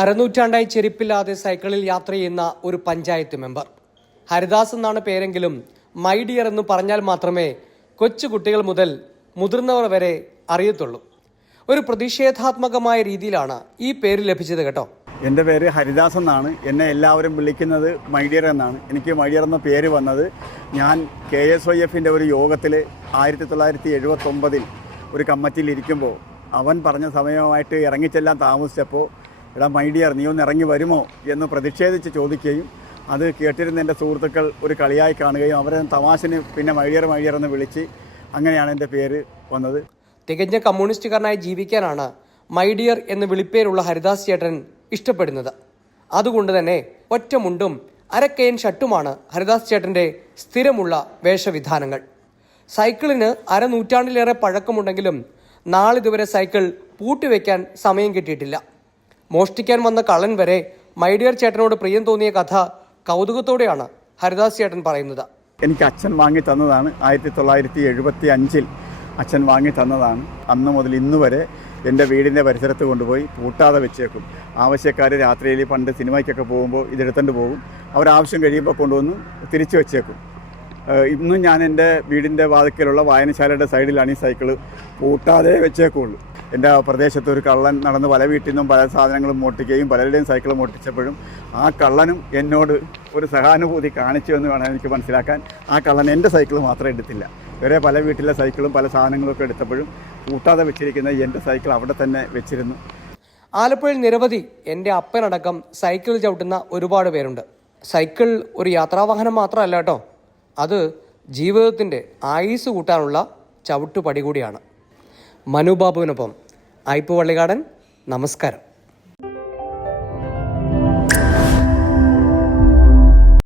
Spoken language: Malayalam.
അരനൂറ്റാണ്ടായി ചെരുപ്പില്ലാതെ സൈക്കിളിൽ യാത്ര ചെയ്യുന്ന ഒരു പഞ്ചായത്ത് മെമ്പർ. ഹരിദാസ് എന്നാണ് പേരെങ്കിലും മൈ ഡിയർ എന്ന് പറഞ്ഞാൽ മാത്രമേ കൊച്ചു കുട്ടികൾ മുതൽ മുതിർന്നവർ വരെ അറിയത്തുള്ളൂ. ഒരു പ്രതിഷേധാത്മകമായ രീതിയിലാണ് ഈ പേര് ലഭിച്ചത് കേട്ടോ. എന്റെ പേര് ഹരിദാസ് എന്നാണ്. എന്നെ എല്ലാവരും വിളിക്കുന്നത് മൈഡിയർ എന്നാണ്. എനിക്ക് മൈഡിയർ എന്ന പേര് വന്നത് ഞാൻ കെ എസ് വൈ എഫിന്റെ ഒരു യോഗത്തിൽ ആയിരത്തി തൊള്ളായിരത്തി എഴുപത്തൊമ്പതിൽ ഒരു കമ്മിറ്റിയിൽ ഇരിക്കുമ്പോൾ അവൻ പറഞ്ഞ സമയമായിട്ട് ഇറങ്ങിച്ചെല്ലാം താമസിച്ചപ്പോൾ എടാ മൈഡിയർ നീ ഒന്ന് ഇറങ്ങി വരുമോ? എന്ന് പ്രതിഷേധിച്ച് ചോദിക്കുകയും അത് കേട്ടിരുന്ന എന്റെ സുഹൃത്തുക്കൾ ഒരു കളിയായി കാണുകയും അവരെ തമാശന് പിന്നെ മൈഡിയർ മൈഡിയർ എന്ന് വിളിച്ച് അങ്ങനെയാണ് എന്റെ പേര് വന്നത്. തികഞ്ഞ കമ്മ്യൂണിസ്റ്റുകാരനായി ജീവിക്കാനാണ് മൈഡിയർ എന്ന് വിളിപ്പേരുള്ള ഹരിദാസ് ചേട്ടൻ ഇഷ്ടപ്പെടുന്നത്. അതുകൊണ്ട് തന്നെ ഒറ്റമുണ്ടും അരക്കയൻ ഷട്ടുമാണ് ഹരിദാസ് ചേട്ടന്റെ സ്ഥിരമുള്ള വേഷവിധാനങ്ങൾ. സൈക്കിളിന് അരനൂറ്റാണ്ടിലേറെ പഴക്കമുണ്ടെങ്കിലും നാളിതുവരെ സൈക്കിൾ പൂട്ടിവെക്കാൻ സമയം കിട്ടിയിട്ടില്ല. മോഷ്ടിക്കാൻ വന്ന കള്ളൻ വരെ മൈഡിയർ ചേട്ടനോട് പ്രിയം തോന്നിയ കഥ കൗതുകത്തോടെയാണ് ഹരിദാസ് ചേട്ടൻ പറയുന്നത്. എനിക്ക് അച്ഛൻ വാങ്ങി തന്നതാണ്. ആയിരത്തി തൊള്ളായിരത്തി എഴുപത്തി അഞ്ചിൽ അച്ഛൻ വാങ്ങി തന്നതാണ്. അന്ന് മുതൽ ഇന്ന് വരെ എന്റെ വീടിന്റെ പരിസരത്ത് കൊണ്ടുപോയി പൂട്ടാതെ വെച്ചേക്കും. ആവശ്യക്കാർ രാത്രിയിൽ പണ്ട് സിനിമയ്ക്കൊക്കെ പോകുമ്പോൾ ഇതെടുത്തുകൊണ്ട് പോകും. അവരാവശ്യം കഴിയുമ്പോൾ കൊണ്ടുവന്ന് തിരിച്ചു വെച്ചേക്കും. ഇന്നും ഞാൻ എന്റെ വീടിന്റെ വാതിക്കലുള്ള വായനശാലയുടെ സൈഡിലാണ് ഈ സൈക്കിൾ പൂട്ടാതെ വെച്ചേക്കുള്ളൂ. എന്റെ പ്രദേശത്ത് ഒരു കള്ളൻ നടന്ന് പല വീട്ടിൽ നിന്നും പല സാധനങ്ങളും മോട്ടിക്കുകയും പലരുടെയും സൈക്കിൾ മോട്ടിച്ചപ്പോഴും ആ കള്ളനും എന്നോട് ഒരു സഹാനുഭൂതി കാണിച്ചു എന്ന് വേണം എനിക്ക് മനസ്സിലാക്കാൻ. ആ കള്ളൻ എന്റെ സൈക്കിൾ മാത്രം എടുത്തില്ല. വേറെ പല വീട്ടിലെ സൈക്കിളും പല സാധനങ്ങളും ഒക്കെ എടുത്തപ്പോഴും കൂട്ടാതെ വെച്ചിരിക്കുന്ന എന്റെ സൈക്കിൾ അവിടെ തന്നെ വെച്ചിരുന്നു. ആലപ്പുഴയിൽ നിരവധി എന്റെ അപ്പനടക്കം സൈക്കിൾ ചവിട്ടുന്ന ഒരുപാട് പേരുണ്ട്. സൈക്കിൾ ഒരു യാത്രാവാഹനം മാത്രമല്ല കേട്ടോ. അത് ജീവിതത്തിന്റെ ആയുസ് കൂട്ടാനുള്ള ചവിട്ടുപടി കൂടിയാണ്. മനുബാബുവിനൊപ്പം ഐപ്പ് വള്ളികാടൻ. നമസ്കാരം.